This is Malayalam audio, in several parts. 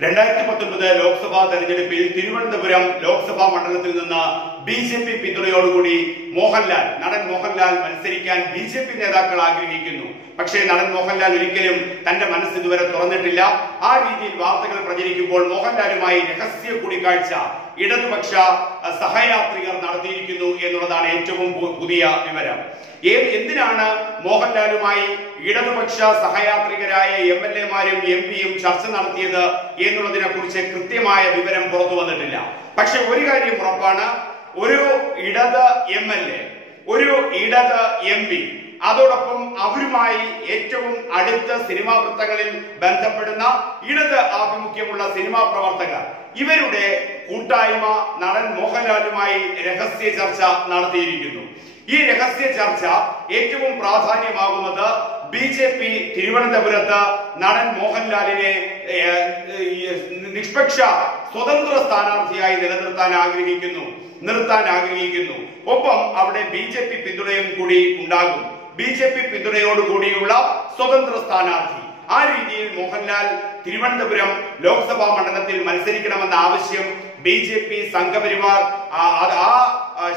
രണ്ടായിരത്തി പത്തൊൻപത് ലോക്സഭാ തെരഞ്ഞെടുപ്പിൽ തിരുവനന്തപുരം ലോക്സഭാ മണ്ഡലത്തിൽ നിന്ന് ബി ജെ പി പിന്തുണയോടുകൂടി മോഹൻലാൽ നടൻ മോഹൻലാൽ മത്സരിക്കാൻ ബി ജെ പി നേതാക്കൾ ആഗ്രഹിക്കുന്നു. പക്ഷേ നടൻ മോഹൻലാൽ ഒരിക്കലും തന്റെ മനസ്സ് ഇതുവരെ തുറന്നിട്ടില്ല. ആ രീതിയിൽ വാർത്തകൾ പ്രചരിക്കുമ്പോൾ മോഹൻലാലുമായി രഹസ്യ കൂടിക്കാഴ്ച ഇടതുപക്ഷ സഹയാത്രികർ നടത്തിയിരിക്കുന്നു എന്നുള്ളതാണ് ഏറ്റവും പുതിയ വിവരം. ഏത് എന്തിനാണ് മോഹൻലാലുമായി ഇടതുപക്ഷ സഹയാത്രികരായ എം എൽ എമാരും എം പിയും ചർച്ച നടത്തിയത് എന്നുള്ളതിനെ കുറിച്ച് കൃത്യമായ വിവരം പുറത്തു വന്നിട്ടില്ല. പക്ഷെ ഒരു കാര്യം ഉറപ്പാണ്. ഒരു ഇടത് എം എൽ എ ഒരു ഇടത് എം പി അതോടൊപ്പം അവരുമായി ഏറ്റവും അടുത്ത സിനിമാ വൃത്തങ്ങളിൽ ബന്ധപ്പെടുന്ന ഇടത് ആഭിമുഖ്യമുള്ള സിനിമാ പ്രവർത്തകർ. ഇവരുടെ കൂട്ടായ്മ നടൻ മോഹൻലാലുമായി രഹസ്യ ചർച്ച നടത്തിയിരിക്കുന്നു. ഈ രഹസ്യ ചർച്ച ഏറ്റവും പ്രാധാന്യമാകുന്നത് ബി ജെ പി തിരുവനന്തപുരത്ത് നടൻ മോഹൻലാലിനെ നിഷ്പക്ഷ സ്വതന്ത്ര സ്ഥാനാർത്ഥിയായി നിലനിർത്താൻ ആഗ്രഹിക്കുന്നു നിർത്താൻ ആഗ്രഹിക്കുന്നു. ഒപ്പം അവിടെ ബി ജെ പി പിന്തുണയും കൂടി ഉണ്ടാകും. ബി ജെ പി പിന്തുണയോടുകൂടിയുള്ള സ്വതന്ത്ര സ്ഥാനാർത്ഥി. ആ രീതിയിൽ മോഹൻലാൽ തിരുവനന്തപുരം ലോക്സഭാ മണ്ഡലത്തിൽ മത്സരിക്കണമെന്ന ആവശ്യം ബി ജെ പി സംഘപരിവാർ ആ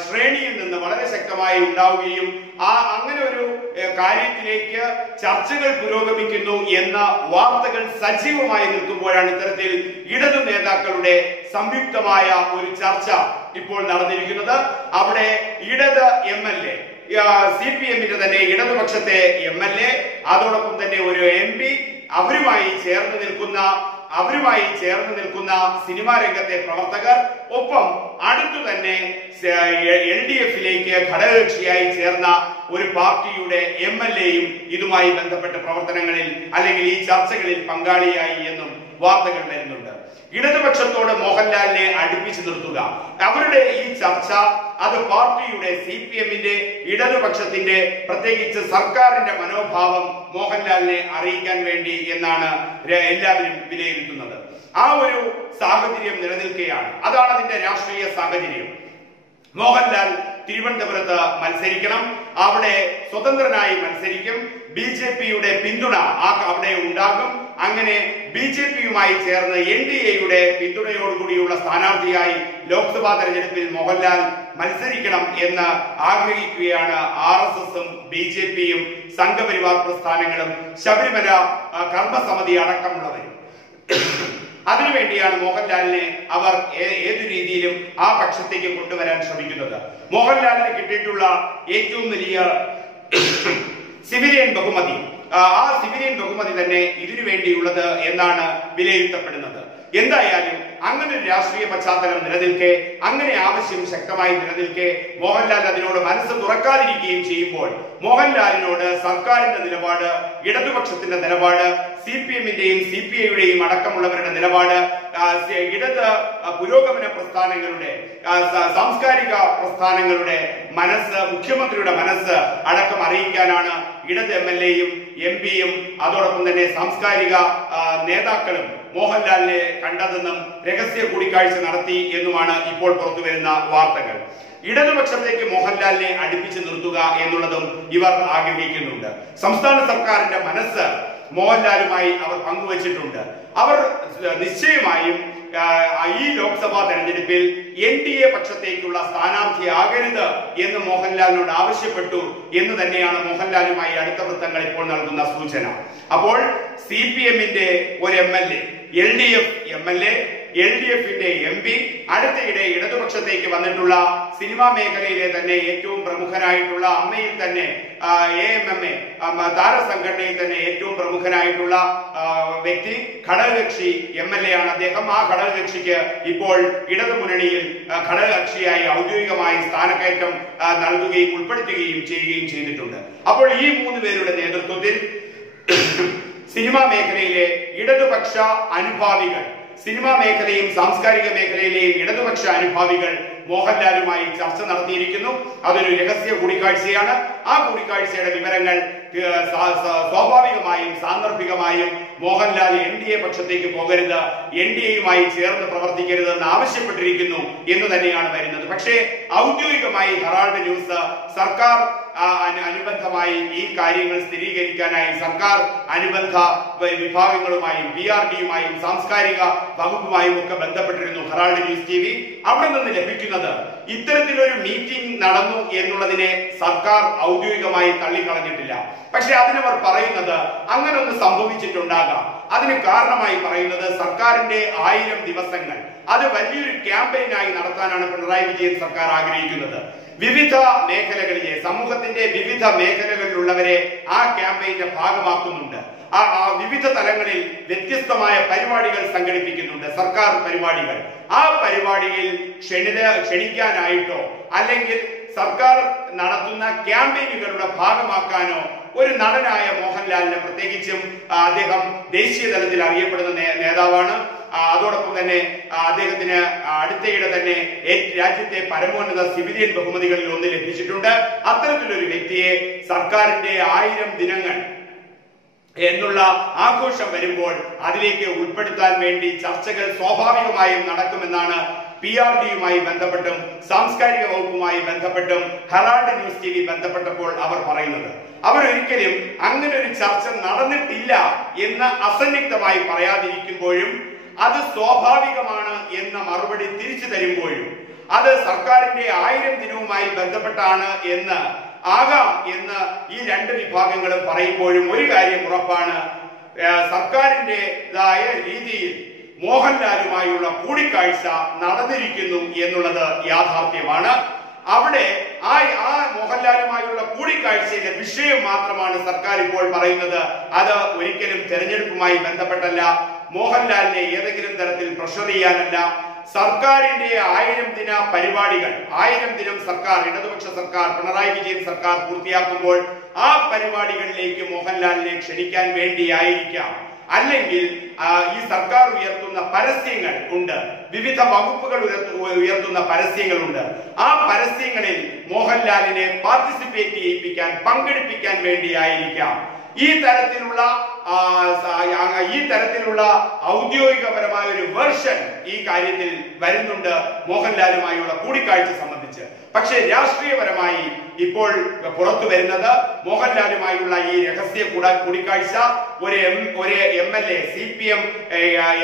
ശ്രേണിയിൽ നിന്ന് വളരെ ശക്തമായി ഉണ്ടാവുകയും ആ അങ്ങനെ ഒരു കാര്യത്തിലേക്ക് ചർച്ചകൾ പുരോഗമിക്കുന്നു എന്ന വാർത്തകൾ സജീവമായി നിൽക്കുമ്പോഴാണ് ഇത്തരത്തിൽ ഇടതു നേതാക്കളുടെ സംയുക്തമായ ഒരു ചർച്ച ഇപ്പോൾ നടന്നിരിക്കുന്നത്. അവിടെ ഇടത് M L A C P എമ്മിന്റെ തന്നെ ഇടതുപക്ഷത്തെ എം എൽ എ അതോടൊപ്പം തന്നെ ഒരു എം പി അവരുമായി ചേർന്ന് നിൽക്കുന്ന അവരുമായി ചേർന്ന് നിൽക്കുന്ന സിനിമാ രംഗത്തെ പ്രവർത്തകർ ഒപ്പം അടുത്തു തന്നെ എൽ ഡി എഫിലേക്ക് ഘടകകക്ഷിയായി ചേർന്ന ഒരു പാർട്ടിയുടെ എം എൽ എയും ഇതുമായി ബന്ധപ്പെട്ട പ്രവർത്തനങ്ങളിൽ അല്ലെങ്കിൽ ഈ ചർച്ചകളിൽ പങ്കാളിയായി എന്നും വാർത്തകൾ വരുന്നുണ്ട്. ഇടതുപക്ഷത്തോട് മോഹൻലാലിനെ അടുപ്പിച്ചു നിർത്തുക. അവരുടെ ഈ ചർച്ച അത് പാർട്ടിയുടെ സി പി എമ്മിന്റെ ഇടതുപക്ഷത്തിന്റെ പ്രത്യേകിച്ച് സർക്കാരിന്റെ മനോഭാവം മോഹൻലാലിനെ അറിയിക്കാൻ വേണ്ടി എന്നാണ് എല്ലാവരും വിലയിരുത്തുന്നത്. ആ ഒരു സാഹചര്യം നിലനിൽക്കുകയാണ്. അതാണ് അതിന്റെ രാഷ്ട്രീയ സാഹചര്യം. മോഹൻലാൽ തിരുവനന്തപുരത്ത് മത്സരിക്കണം. അവിടെ സ്വതന്ത്രനായി മത്സരിക്കും. ബി ജെ പിയുടെ പിന്തുണ അവിടെ ഉണ്ടാകും. അങ്ങനെ ബി ജെ പിയുമായി ചേർന്ന് എൻ ഡി എയുടെ പിന്തുണയോടുകൂടിയുള്ള സ്ഥാനാർത്ഥിയായി ലോക്സഭാ തെരഞ്ഞെടുപ്പിൽ മോഹൻലാൽ മത്സരിക്കണം എന്ന് ആഗ്രഹിക്കുകയാണ് ആർ എസ് എസും ബി ജെ പിയും സംഘപരിവാർ പ്രസ്ഥാനങ്ങളും ശബരിമല കർമ്മസമിതി അടക്കമുള്ളവരും. അതിനുവേണ്ടിയാണ് മോഹൻലാലിനെ അവർ ഏതു രീതിയിലും ആ പക്ഷത്തേക്ക് കൊണ്ടുവരാൻ ശ്രമിക്കുന്നത്. മോഹൻലാലിന് കിട്ടിയിട്ടുള്ള ഏറ്റവും വലിയ സിവിലിയൻ ബഹുമതി. ആ സിവിലിയൻ ബഹുമതി തന്നെ ഇതിനു വേണ്ടിയുള്ളത് എന്നാണ് വിലയിരുത്തപ്പെടുന്നത്. എന്തായാലും അങ്ങനെ ഒരു രാഷ്ട്രീയ പശ്ചാത്തലം നിലനിൽക്കെ അങ്ങനെ ആവശ്യം ശക്തമായി നിലനിൽക്കെ മോഹൻലാൽ അതിനോട് മനസ്സ് തുറക്കാതിരിക്കുകയും ചെയ്യുമ്പോൾ മോഹൻലാലിനോട് സർക്കാരിന്റെ നിലപാട് ഇടതുപക്ഷത്തിന്റെ നിലപാട് സി പി എമ്മിന്റെയും സി പി ഐയുടെയും അടക്കമുള്ളവരുടെ നിലപാട് ഇടത് പുരോഗമന പ്രസ്ഥാനങ്ങളുടെ സാംസ്കാരിക പ്രസ്ഥാനങ്ങളുടെ മനസ്സ് മുഖ്യമന്ത്രിയുടെ മനസ്സ് അടക്കം അറിയിക്കാനാണ് ഇടത് എം എൽ എയും എം പിയും അതോടൊപ്പം തന്നെ സാംസ്കാരിക നേതാക്കളും മോഹൻലാലിനെ കണ്ടതെന്നും രഹസ്യ കൂടിക്കാഴ്ച നടത്തി എന്നുമാണ് ഇപ്പോൾ പുറത്തുവരുന്ന വാർത്തകൾ. ഇടതുപക്ഷത്തേക്ക് മോഹൻലാലിനെ അടുപ്പിച്ച് നിർത്തുക എന്നുള്ളതും ഇവർ ആഗ്രഹിക്കുന്നുണ്ട്. സംസ്ഥാന സർക്കാരിന്റെ മനസ്സ് മോഹൻലാലുമായി അവർ പങ്കുവച്ചിട്ടുണ്ട്. അവർ നിശ്ചയമായും ഈ ലോക്സഭാ തെരഞ്ഞെടുപ്പിൽ എൻ ഡി എ പക്ഷത്തേക്കുള്ള സ്ഥാനാർത്ഥിയാകരുത് എന്ന് മോഹൻലാലിനോട് ആവശ്യപ്പെട്ടു എന്ന് തന്നെയാണ് മോഹൻലാലുമായി അടുത്ത വൃത്തങ്ങൾ ഇപ്പോൾ നൽകുന്ന സൂചന. അപ്പോൾ സി പി എമ്മിന്റെ ഒരു M L A L D F M L A L D എഫിന്റെ എം പി അടുത്തിടെ ഇടതുപക്ഷത്തേക്ക് വന്നിട്ടുള്ള സിനിമാ മേഖലയിലെ തന്നെ ഏറ്റവും പ്രമുഖനായിട്ടുള്ള അമ്മയിൽ തന്നെ എ എം എം എ താരസംഘടനയിൽ തന്നെ ഏറ്റവും പ്രമുഖനായിട്ടുള്ള വ്യക്തി ഘടകകക്ഷി എം എൽ എ ആണ്. അദ്ദേഹം ആ ഘടകകക്ഷിക്ക് ഇപ്പോൾ ഇടതു മുന്നണിയിൽ ആ, ഘടകകക്ഷിയായി ഔദ്യോഗികമായി സ്ഥാനക്കയറ്റം നൽകുകയും ഉൾപ്പെടുത്തുകയും ചെയ്യുകയും ചെയ്തിട്ടുണ്ട്. അപ്പോൾ ഈ മൂന്ന് പേരുടെ നേതൃത്വത്തിൽ സിനിമാ മേഖലയിലെ ഇടതുപക്ഷ അനുഭാവികൾ സിനിമാ മേഖലയും സാംസ്കാരിക മേഖലയിലെയും ഇടതുപക്ഷ അനുഭാവികൾ മോഹൻലാലുമായി ചർച്ച നടത്തിയിരിക്കുന്നു. അതൊരു രഹസ്യ കൂടിക്കാഴ്ചയാണ്. ആ കൂടിക്കാഴ്ചയുടെ വിവരങ്ങൾ സ്വാഭാവികമായും സാന്ദർഭികമായും മോഹൻലാൽ എൻ ഡി എ പക്ഷത്തേക്ക് പോകരുത് എൻ ഡി എയുമായി ചേർന്ന് പ്രവർത്തിക്കരുത് എന്ന് ആവശ്യപ്പെട്ടിരിക്കുന്നു എന്ന് തന്നെയാണ് വരുന്നത്. പക്ഷേ ഔദ്യോഗികമായി ഹെറാൾഡ് ന്യൂസ് സർക്കാർ അനുബന്ധമായി ഈ കാര്യങ്ങൾ സ്ഥിരീകരിക്കാനായി സർക്കാർ അനുബന്ധ വിഭാഗങ്ങളുമായും പി ആർ ഡിയുമായും സാംസ്കാരിക വകുപ്പുമായും ഒക്കെ ബന്ധപ്പെട്ടിരുന്നു ഹെറാൾഡ് ന്യൂസ് ടി വി. അവിടെ നിന്ന് ലഭിക്കുന്നത് ഇത്തരത്തിലൊരു മീറ്റിംഗ് നടന്നു എന്നുള്ളതിനെ സർക്കാർ ഔദ്യോഗികമായി തള്ളിക്കളഞ്ഞിട്ടില്ല. പക്ഷെ അതിനവർ പറയുന്നത് അങ്ങനെ ഒന്ന് സംഭവിച്ചിട്ടുണ്ടാകാം. അതിന് കാരണമായി പറയുന്നത് സർക്കാരിന്റെ ആയിരം ദിവസങ്ങൾ. അത് വലിയൊരു ക്യാമ്പയിനായി നടത്താനാണ് പിണറായി വിജയൻ സർക്കാർ ആഗ്രഹിക്കുന്നത്. വിവിധ മേഖലകളിലെ സമൂഹത്തിന്റെ വിവിധ മേഖലകളിലുള്ളവരെ ആ ക്യാമ്പയിന്റെ ഭാഗമാക്കുന്നുണ്ട്. ആ വിവിധ തലങ്ങളിൽ വ്യത്യസ്തമായ പരിപാടികൾ സംഘടിപ്പിക്കുന്നുണ്ട് സർക്കാർ പരിപാടികൾ. ആ പരിപാടിയിൽ ക്ഷണിത ക്ഷണിക്കാനായിട്ടോ അല്ലെങ്കിൽ സർക്കാർ നടത്തുന്ന ക്യാമ്പയിനുകളുടെ ഭാഗമാക്കാനോ ഒരു നടനായ മോഹൻലാലിന് പ്രത്യേകിച്ചും അദ്ദേഹം ദേശീയ തലത്തിൽ അറിയപ്പെടുന്ന നേതാവാണ്. അതോടൊപ്പം തന്നെ അദ്ദേഹത്തിന് അടുത്തയിടെ തന്നെ രാജ്യത്തെ പരമോന്നത സിവിലിയൻ ബഹുമതികളിൽ ഒന്ന് ലഭിച്ചിട്ടുണ്ട്. അത്തരത്തിലൊരു വ്യക്തിയെ സർക്കാരിന്റെ ആയിരം ദിനങ്ങൾ എന്നുള്ള ആഘോഷം വരുമ്പോൾ അതിലേക്ക് ഉൾപ്പെടുത്താൻ വേണ്ടി ചർച്ചകൾ സ്വാഭാവികമായും നടക്കുമെന്നാണ് പി ആർ ഡിയുമായി ബന്ധപ്പെട്ടും സാംസ്കാരിക വകുപ്പുമായി ബന്ധപ്പെട്ടും ഹെറാൾഡ് ന്യൂസ് ടി വി ബന്ധപ്പെട്ടപ്പോൾ അവർ പറയുന്നത്. അവർ ഒരിക്കലും അങ്ങനെ ഒരു ചർച്ച നടന്നിട്ടില്ല എന്ന് അസന്നിഗ്ധമായി പറയാതിരിക്കുമ്പോഴും അത് സ്വാഭാവികമാണ് എന്ന മറുപടി തിരിച്ചു തരുമ്പോഴും അത് സർക്കാരിന്റെ ആയിരം ദിനവുമായി ബന്ധപ്പെട്ടാണ് എന്ന് ആകാം എന്ന് ഈ രണ്ട് വിഭാഗങ്ങളും പറയുമ്പോഴും ഒരു കാര്യം ഉറപ്പാണ്. സർക്കാരിന്റെതായ രീതിയിൽ മോഹൻലാലുമായുള്ള കൂടിക്കാഴ്ച നടന്നിരിക്കുന്നു എന്നുള്ളത് യാഥാർത്ഥ്യമാണ്. അവിടെ ആ ആ മോഹൻലാലുമായുള്ള കൂടിക്കാഴ്ചയിലെ വിഷയം മാത്രമാണ് സർക്കാർ ഇപ്പോൾ പറയുന്നത്. അത് ഒരിക്കലും തെരഞ്ഞെടുപ്പുമായി ബന്ധപ്പെട്ടല്ല. മോഹൻലാലിനെ ഏതെങ്കിലും തരത്തിൽ പ്രഷർ ചെയ്യാനല്ല സർക്കാരിന്റെ ആയിരം ദിന പരിപാടികൾ ആയിരം ദിനം സർക്കാർ ഇടതുപക്ഷ സർക്കാർ പിണറായി വിജയൻ സർക്കാർ പൂർത്തിയാക്കുമ്പോൾ ആ പരിപാടികളിലേക്ക് മോഹൻലാലിനെ ക്ഷണിക്കാൻ വേണ്ടിയായിരിക്കാം. അല്ലെങ്കിൽ ഈ സർക്കാർ ഉയർത്തുന്ന പരസ്യങ്ങൾ ഉണ്ട്. വിവിധ വകുപ്പുകൾ ഉയർത്ത- ഉയർത്തുന്ന പരസ്യങ്ങളുണ്ട് ആ പരസ്യങ്ങളിൽ മോഹൻലാലിനെ പാർട്ടിസിപ്പേറ്റ് ചെയ്യിപ്പിക്കാൻ പങ്കെടുപ്പിക്കാൻ വേണ്ടിയായിരിക്കാം. ഈ തരത്തിലുള്ള ഈ തരത്തിലുള്ള ഔദ്യോഗികപരമായ ഒരു വേർഷൻ ഈ കാര്യത്തിൽ വരുന്നുണ്ട് മോഹൻലാലുമായുള്ള കൂടിക്കാഴ്ച സംബന്ധിച്ച്. പക്ഷേ രാഷ്ട്രീയപരമായി ഇപ്പോൾ പുറത്തു വരുന്നത് മോഹൻലാലുമായുള്ള ഈ രഹസ്യ കൂടാ കൂടിക്കാഴ്ച. ഒരു എം ഒരു M L A C P M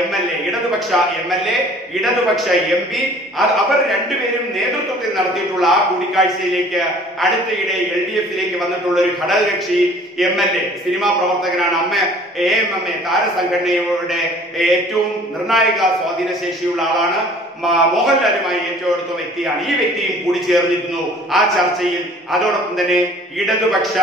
M L A ഇടതുപക്ഷ എം എൽ എ ഇടതുപക്ഷ എം പി. അവർ രണ്ടുപേരും നേതൃത്വത്തിൽ നടത്തിയിട്ടുള്ള ആ കൂടിക്കാഴ്ചയിലേക്ക് അടുത്തയിടെ എൽ ഡി എഫിലേക്ക് വന്നിട്ടുള്ള ഒരു ഘടകകക്ഷി എം എൽ എ സിനിമാ പ്രവർത്തകനാണ് Amma A M M A താരസംഘടനയുടെ ഏറ്റവും നിർണായക സ്വാധീനശേഷിയുള്ള ആളാണ്. മോഹൻലാലുമായി ഏറ്റവും അടുത്ത വ്യക്തിയാണ്. ഈ വ്യക്തിയും കൂടി ചേർന്നിരുന്നു ആ ചർച്ചയിൽ. അതോടൊപ്പം തന്നെ ഇടതുപക്ഷ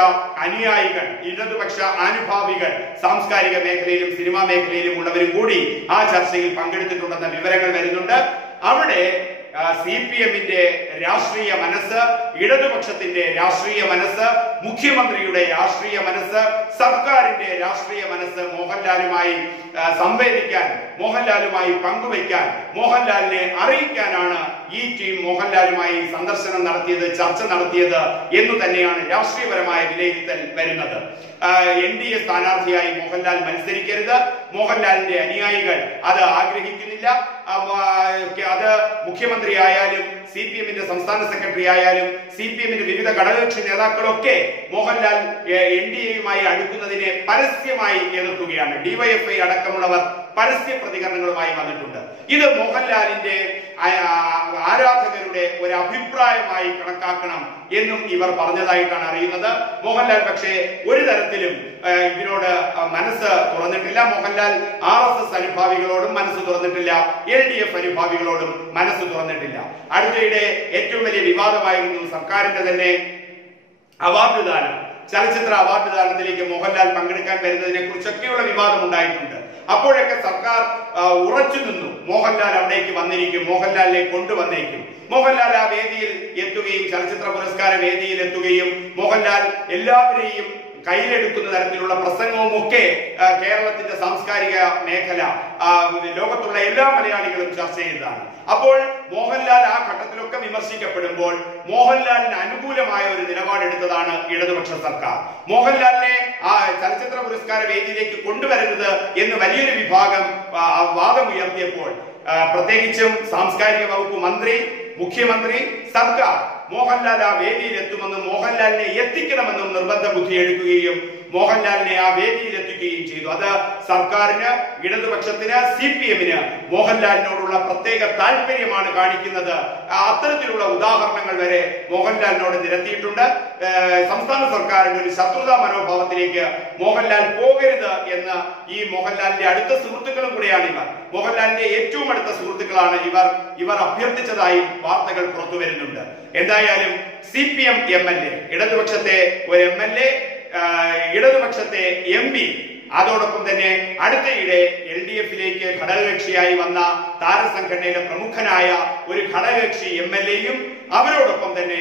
അനുയായികൾ ഇടതുപക്ഷ അനുഭാവികൾ സാംസ്കാരിക മേഖലയിലും സിനിമാ മേഖലയിലും ഉള്ളവരും കൂടി ആ ചർച്ചയിൽ പങ്കെടുത്തിട്ടുണ്ടെന്ന വിവരങ്ങൾ വരുന്നുണ്ട്. അവിടെ സി പി എമ്മിന്റെ രാഷ്ട്രീയ മനസ്സ് ഇടതുപക്ഷത്തിന്റെ രാഷ്ട്രീയ മനസ്സ് മുഖ്യമന്ത്രിയുടെ രാഷ്ട്രീയ മനസ്സ് സർക്കാരിന്റെ രാഷ്ട്രീയ മനസ്സ് മോഹൻലാലുമായി സംവേദിക്കാൻ മോഹൻലാലുമായി പങ്കുവയ്ക്കാൻ മോഹൻലാലിനെ അറിയിക്കാനാണ് ഈ ടീം മോഹൻലാലുമായി സന്ദർശനം നടത്തിയത് ചർച്ച നടത്തിയത് എന്ന് തന്നെയാണ് രാഷ്ട്രീയപരമായ വിലയിരുത്തൽ വരുന്നത്. എൻ ഡി എ സ്ഥാനാർത്ഥിയായി മോഹൻലാൽ മത്സരിക്കരുത്. മോഹൻലാലിന്റെ അനുയായികൾ അത് ആഗ്രഹിക്കുന്നില്ല. അത് മുഖ്യമന്ത്രി ആയാലും സി പി എമ്മിന്റെ സംസ്ഥാന സെക്രട്ടറി ആയാലും സി പി എമ്മിന്റെ വിവിധ ഘടകകക്ഷി നേതാക്കളൊക്കെ മോഹൻലാൽ എൻ ഡി എയുമായി അടുക്കുന്നതിനെ പരസ്യമായി എതിർക്കുകയാണ്. ഡിവൈഎഫ്ഐ അടക്കമുള്ളവർ പരസ്യ പ്രതികരണങ്ങളുമായി വന്നിട്ടുണ്ട്. ഇത് മോഹൻലാലിന്റെ ആരാധകരുടെ ഒരു അഭിപ്രായമായി കണക്കാക്കണം എന്നും ഇവർ പറഞ്ഞതായിട്ടാണ് അറിയുന്നത്. മോഹൻലാൽ പക്ഷേ ഒരു തരത്തിലും ഇതിനോട് മനസ്സ് തുറന്നിട്ടില്ല. മോഹൻലാൽ ആർ എസ് എസ് അനുഭാവികളോടും മനസ്സ് തുറന്നിട്ടില്ല. എൽ ഡി എഫ് അനുഭാവികളോടും മനസ്സ് തുറന്നിട്ടില്ല. അടുത്തിടെ ഏറ്റവും വലിയ വിവാദമായിരുന്നു സർക്കാരിന്റെ തന്നെ അവാർഡ് ദാനം. ചലച്ചിത്ര അവാർഡ് ദാനത്തിലേക്ക് മോഹൻലാൽ പങ്കെടുക്കാൻ വരുന്നതിനെ കുറിച്ചൊക്കെയുള്ള വിവാദം ഉണ്ടായിട്ടുണ്ട്. അപ്പോഴൊക്കെ സർക്കാർ ഉറച്ചു നിന്നു. മോഹൻലാൽ അവിടേക്ക് വന്നിരിക്കും. മോഹൻലാലിനെ കൊണ്ടുവന്നേക്കും. മോഹൻലാൽ ആ വേദിയിൽ എത്തുകയും ചലച്ചിത്ര പുരസ്കാര വേദിയിൽ എത്തുകയും മോഹൻലാൽ എല്ലാവരെയും കയ്യിലെടുക്കുന്ന തരത്തിലുള്ള പ്രസംഗവും ഒക്കെ കേരളത്തിന്റെ സാംസ്കാരിക മേഖല ലോകത്തുള്ള എല്ലാ മലയാളികളും ചർച്ച ചെയ്തതാണ്. അപ്പോൾ മോഹൻലാൽ ആ ഘട്ടത്തിലൊക്കെ വിമർശിക്കപ്പെടുമ്പോൾ മോഹൻലാലിന് അനുകൂലമായ ഒരു നിലപാടെടുത്തതാണ് ഇടതുപക്ഷ സർക്കാർ. മോഹൻലാലിനെ ആ ചലച്ചിത്ര പുരസ്കാര വേദിയിലേക്ക് കൊണ്ടുവരരുത് എന്ന് വലിയൊരു വിഭാഗം വാദം ഉയർത്തിയപ്പോൾ പ്രത്യേകിച്ചും സാംസ്കാരിക വകുപ്പ് മന്ത്രി മുഖ്യമന്ത്രി സർക്കാർ മോഹൻലാൽ ആ വേദിയിൽ എത്തുമെന്നും മോഹൻലാലിനെ എത്തിക്കണമെന്നും നിർബന്ധ ബുദ്ധി എടുക്കുകയും മോഹൻലാലിനെ ആ വേദിയിൽ എത്തിക്കുകയും ചെയ്തു. അത് സർക്കാരിന് ഇടതുപക്ഷത്തിന് സി പി എമ്മിന് മോഹൻലാലിനോടുള്ള പ്രത്യേക താല്പര്യമാണ് കാണിക്കുന്നത്. അത്തരത്തിലുള്ള ഉദാഹരണങ്ങൾ വരെ മോഹൻലാലിനോട് നിരത്തിയിട്ടുണ്ട്. സംസ്ഥാന സർക്കാരിന്റെ ഒരു ശത്രുതാ മനോഭാവത്തിലേക്ക് മോഹൻലാൽ പോകരുത് എന്ന് ഈ മോഹൻലാലിന്റെ അടുത്ത സുഹൃത്തുക്കളും കൂടെയാണ് ഇവർ. മോഹൻലാലിന്റെ ഏറ്റവും അടുത്ത സുഹൃത്തുക്കളാണ് ഇവർ. ഇവർ അഭ്യർത്ഥിച്ചതായും വാർത്തകൾ പുറത്തു വരുന്നുണ്ട്. എന്തായാലും C P M M L A ഇടതുപക്ഷത്തെ ഒരു എം എൽ എ ഇടതുപക്ഷത്തെ എം പി അതോടൊപ്പം തന്നെ അടുത്തയിടെ എൽ ഡി എഫിലേക്ക് ഘടകകക്ഷിയായി വന്ന താരസംഘടനയിലെ പ്രമുഖനായ ഒരു ഘടകകക്ഷി എം എൽ എയും അവരോടൊപ്പം തന്നെ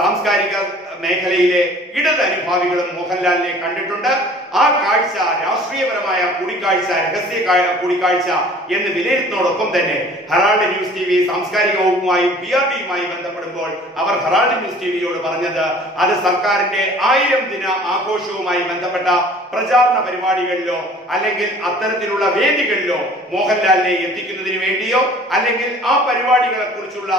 സാംസ്കാരിക മേഖലയിലെ ഇടത് അനുഭാവികളും മോഹൻലാലിനെ കണ്ടിട്ടുണ്ട്. ആ കാഴ്ച രാഷ്ട്രീയപരമായ കൂടിക്കാഴ്ച രഹസ്യ കൂടിക്കാഴ്ച എന്ന് വിലയിരുത്തുന്നതോടൊപ്പം തന്നെ ഹെറാൾഡ് ന്യൂസ് ടി വി സാംസ്കാരിക വകുപ്പുമായും പി ആർ ഡിയുമായി ബന്ധപ്പെടുമ്പോൾ അവർ ഹെറാൾഡ് ന്യൂസ് ടി വിയോട് പറഞ്ഞത് അത് സർക്കാരിന്റെ ആയിരം ദിന ആഘോഷവുമായി ബന്ധപ്പെട്ട പ്രചാരണ പരിപാടികളിലോ അല്ലെങ്കിൽ അത്തരത്തിലുള്ള വേദികളിലോ മോഹൻലാലിനെ എത്തിക്കുന്നതിന് വേണ്ടിയോ അല്ലെങ്കിൽ ആ പരിപാടികളെ കുറിച്ചുള്ള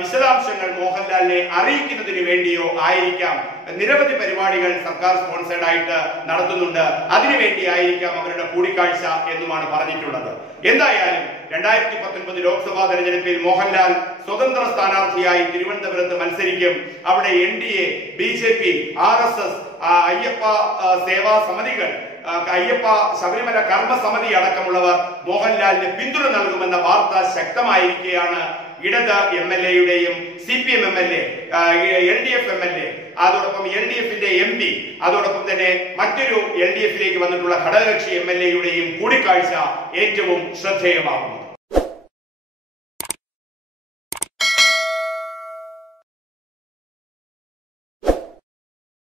വിശദാംശങ്ങൾ മോഹൻലാലിനെ അറിയിക്കുന്നതിന് വേണ്ടിയോ ആയിരിക്കാം നിരവധി പരിപാടികൾ സർക്കാർ സ്പോൺസേഡ് ആയിട്ട് നടത്തുന്നുണ്ട്. അതിനുവേണ്ടിയായിരിക്കാം അവരുടെ കൂടിക്കാഴ്ച എന്നുമാണ് പറഞ്ഞിട്ടുള്ളത്. എന്തായാലും രണ്ടായിരത്തി പത്തൊൻപത് ലോക്സഭാ തെരഞ്ഞെടുപ്പിൽ മോഹൻലാൽ സ്വതന്ത്ര സ്ഥാനാർത്ഥിയായി തിരുവനന്തപുരത്ത് മത്സരിക്കും. അവിടെ N D A B J P R S S Ayyappa സേവാ സമിതികൾ അയ്യപ്പ ശബരിമല കർമ്മസമിതി അടക്കമുള്ളവർ മോഹൻലാലിന് പിന്തുണ നൽകുമെന്ന വാർത്ത ശക്തമായിരിക്കെയാണ് ഇടത് എം എൽ എയുടെയും C P M M L A L D F M L A അതോടൊപ്പം എൽ ഡി എഫിന്റെ എം പി അതോടൊപ്പം തന്നെ മറ്റൊരു എൽ ഡി എഫിലേക്ക് വന്നിട്ടുള്ള ഘടകകക്ഷി എം എൽ എയുടെയും കൂടിക്കാഴ്ച ഏറ്റവും ശ്രദ്ധേയമാകുന്നത്.